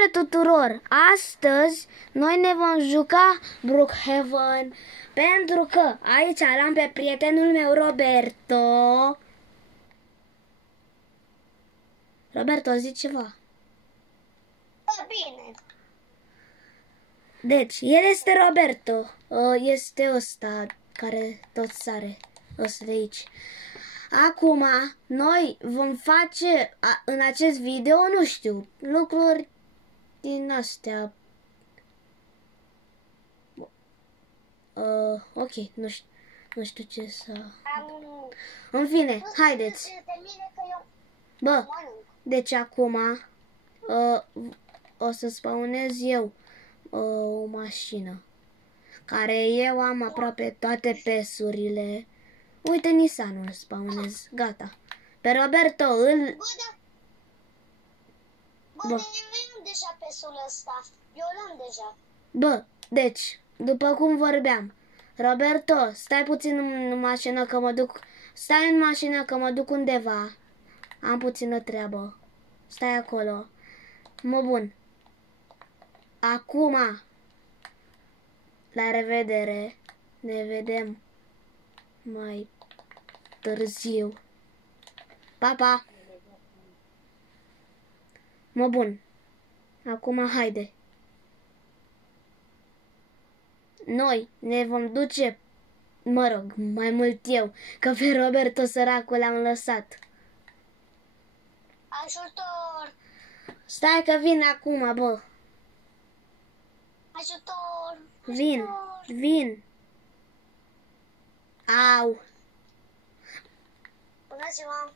Salutare tuturor! Astăzi noi ne vom juca Brookhaven pentru că aici l-am pe prietenul meu Roberto. Roberto, zici ceva? Bine. Deci, el este Roberto. Este ăsta care tot sare. Ăsta de aici. Acum, noi vom face în acest video, nu știu, lucruri din astea. Ok, nu știu ce să... În fine, haideți. Bă, deci acum o să spawnez eu o mașină. Care eu am aproape toate pesurile. Uite, Nissanul spawnez. Gata. Pe Roberto îl... Bă, eu am deja pesul ăsta. Eu l-am deja. Bă, deci, după cum vorbeam, Roberto, stai puțin în mașină că mă duc... Stai în mașină că mă duc undeva. Am puțină treabă. Stai acolo. Mă bun. Acum, la revedere. Ne vedem mai târziu. Pa, pa! Mă bun. Acum haide. Noi ne vom duce, mă rog, mai mult eu, că pe Roberto săracul l-am lăsat. Ajutor! Stai că vin acum, bă. Ajutor! Vin, Ajutor. vin. Au. Bună ziua!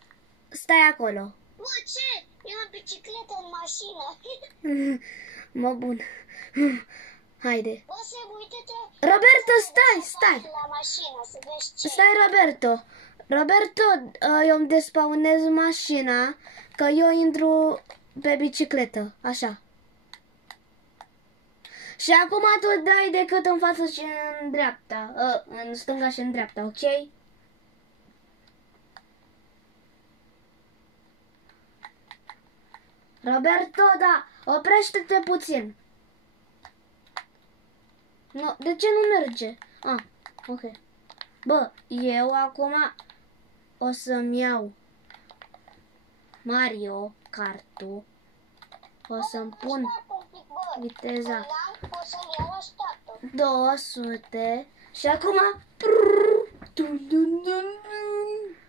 Stai acolo. Bă, ce? Eu am bicicletă în mașină. Mă bun. Haide. Bă, uite-te! Roberto, stai! La mașină, să vezi ce. Stai, Roberto. Roberto, eu îmi despawnez mașina, că eu intru pe bicicletă, așa. Și acum tu dai decât în față și în dreapta, în stânga și în dreapta, ok? Roberto, da, oprește-te puțin. No, de ce nu merge? Ah, ok. Bă, eu acum o să-mi iau Mario Kart-ul. O să-mi pun viteza 200 și acum...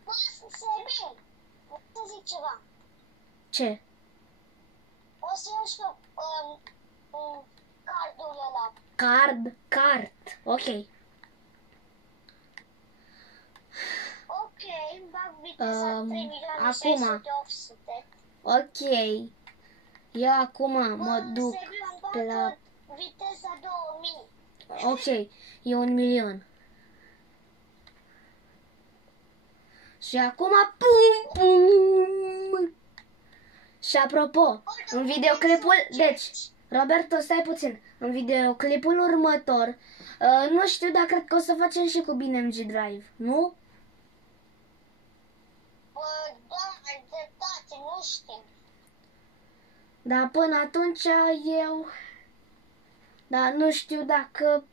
Bă, Sebi, o să zic ceva. Ce? O să iau și eu cardul ăla. Kart. Ok. Ok, bag viteza 3.600.800. Ok. Eu acum mă duc pe la... Viteza 2000. Ok, e 1.000.000. Și acum... Pum, pum. Și apropo, în videoclipul... Deci, Roberto, stai puțin. În videoclipul următor, nu știu, dar cred că o să facem și cu BeamNG Drive, nu? Bă, da, ai dreptate, nu știu. Dar până atunci eu... Dar nu știu dacă...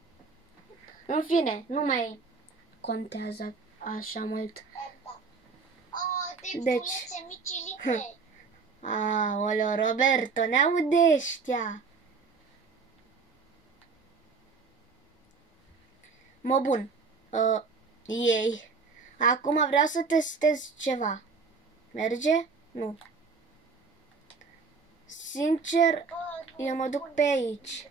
În fine, nu mai contează așa mult. Deci... Aoleo, Roberto, ne aude ăștia. Mă bun. Ei. Acum vreau să testez ceva. Merge? Nu. Sincer, eu mă duc pe aici.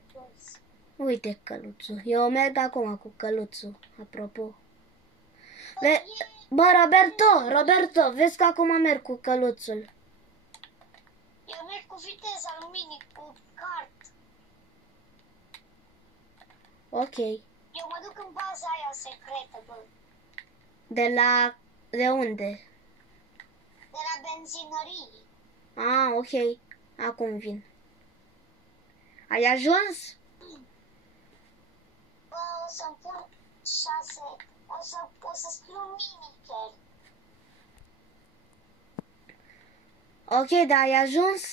Uite căluțul. Eu merg acum cu căluțul. Apropo. Bă, Roberto, vezi că acum merg cu căluțul. Eu merg cu viteza lui mini, cu kart. Ok. Eu mă duc în baza aia secretă, bă. De unde? De la benzinărie. Ah, ok. Acum vin. Ai ajuns? Bă, o să-mi pun 6. O să scriu mini chiar. Ok, dar ai ajuns?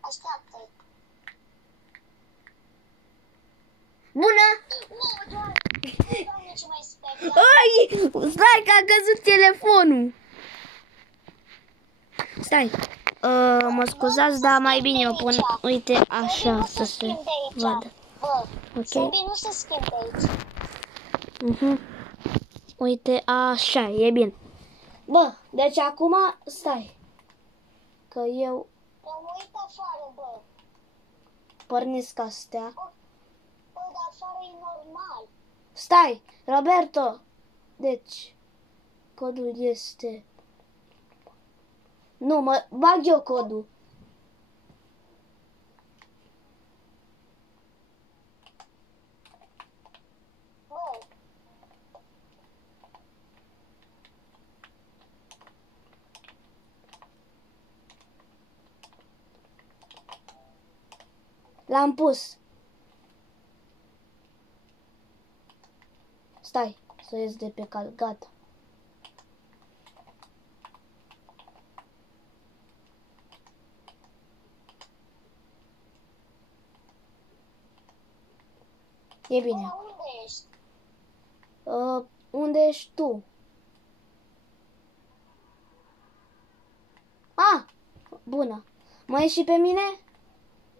Așteaptă. Stai că a căzut telefonul. Stai. Mă scuzați, dar mai bine eu pun, uite, așa, să se vadă. Ok. Sebi, nu se schimbe aici. Uite, așa, e bine. Bă, deci acum, stai. Că eu... Eu uit afară, bă. Pornesc astea. Bă, dar afară e normal. Stai, Roberto. Deci, codul este... Nu, mă bag eu codul. Bă. L-am pus. Stai, să ies de pe cal. Gata. E bine. Bă, unde ești? Unde ești tu? Bună. Mă ieși și pe mine?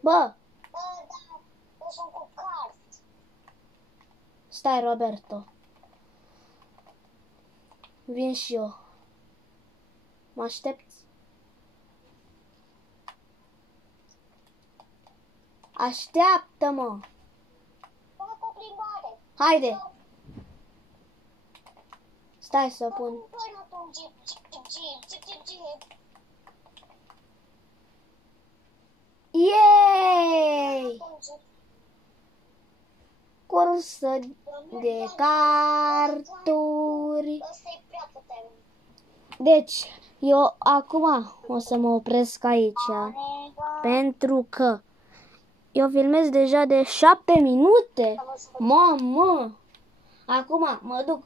Bă, Bă, da, eu sunt cu card. stai, Roberto. Vin și eu. Mă aștepți? Așteaptă-mă. Bă, cu plimbare. Haide. Stai să pun. Până tu, Jeep. Yay! Cursă de carturi. Ăsta e prea puternic. Deci, eu acum o să mă opresc aici. Pentru că eu filmez deja de 7 minute. Mamă! Acum mă duc.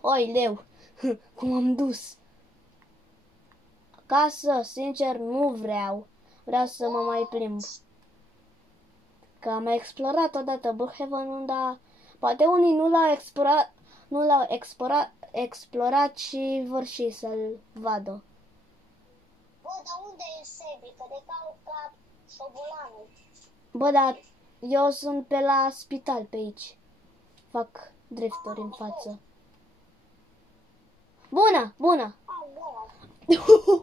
Oi, leu! Cum am dus? Acasă, sincer, nu vreau. Vreau să mă mai plimb. Că am explorat odată Brookhaven, dar poate unii nu l-au explorat și vor și să-l vadă. Bă, dar unde e Sebi? Că de caut ca șobolanul. Bă, dar eu sunt pe la spital pe aici. Fac drifturi în față. Bună, bună! Bună.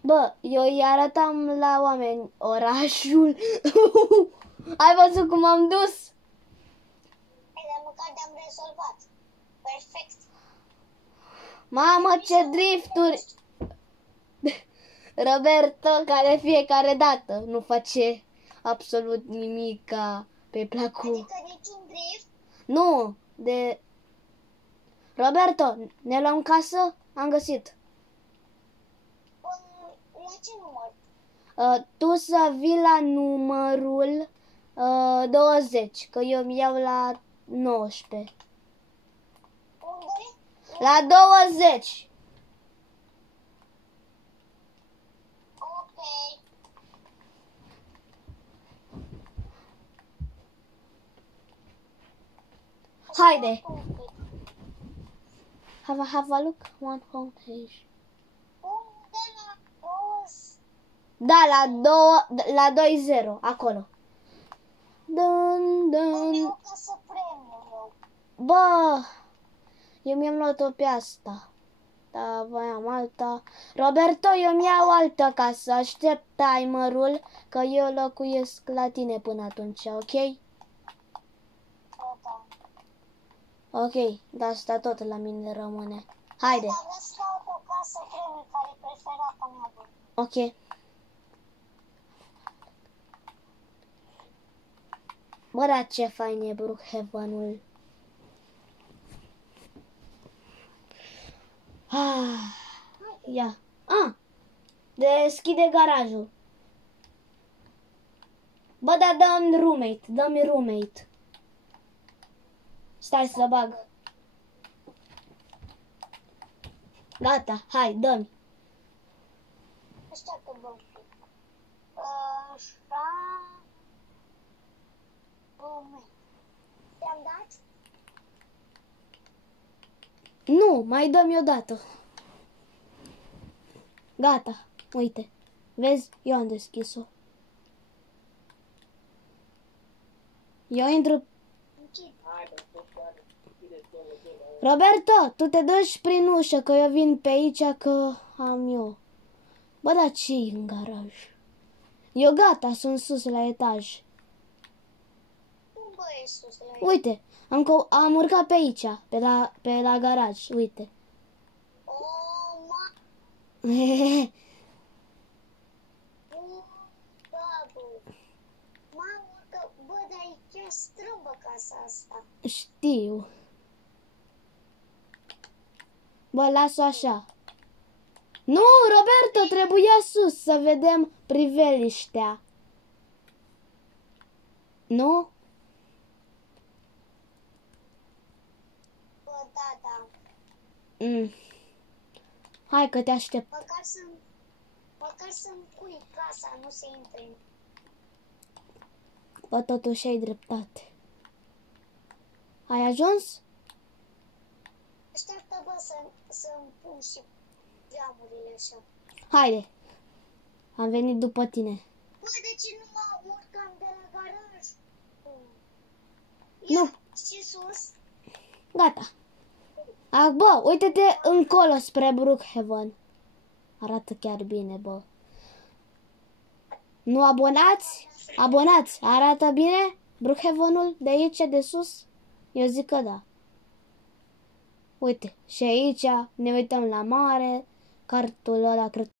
Bă, eu îi arătam la oameni orașul. Ai văzut cum am dus? Dar măcar te-am rezolvat. Perfect. Mamă, ce drifturi! Roberto, ca de fiecare dată, nu face absolut nimic pe placul. Adică niciun drift? Nu, de... Roberto, ne luăm casă? Am găsit. La ce număr? Tu să vii la numărul 20, că eu îmi iau la 19. Unde? La 20! Ok. Haide! Have a look, one homepage. Unde la 20? Da, la 2-0, acolo. Dun, dun. Eu ca să premiu eu. Bă, eu mi-am luat-o pe asta. Da, voiam alta. Roberto, eu mi-au altă casă. Aștept timerul, că eu locuiesc la tine până atunci, ok? Da. Ok, de asta tot la mine rămâne. Haide. Dar vreau să caut o casă premiu care e preferata mea. Ok. Bă, dar ce fain e Brookhaven-ul. Ia. Deschide garajul. Bă, dar dă-mi roommate. Stai să bag. Gata, hai, dă-mi. Așteaptă-mă un pic. Așa. Te-am dat? Nu, mai dă-mi o dată. Gata, uite. Vezi, eu am deschis-o. Eu intru... Roberto, tu te duci prin ușă, că eu vin pe aici, că am eu. Bă, dar ce-i în garaj? Eu gata, sunt sus la etaj. Cum bă ești sus la Uite, am urcat pe aici, pe la garaj, uite. Oh, mamă, că, bă, dar e chiar strâmbă casa asta. Știu. Bă, las-o așa. Nu, Roberto, trebuia sus să vedem priveliștea. Nu? Bă, da. Hai că te aștept. Măcar să-mi cui casa, nu se intre. Bă, totuși ai dreptate. Ai ajuns? Așteaptă, bă, să-mi pun și geamurile așa. Haide. Am venit după tine. Bă, de ce nu mă urcam de la garaj? Nu. Și sus? Gata. Bă, uite-te încolo spre Brookhaven. Arată chiar bine, bă. Nu abonați? Abonați. Arată bine Brookhaven-ul de aici, de sus? Eu zic că da. Uite, și aici ne uităm la mare. Cartul ăla, cred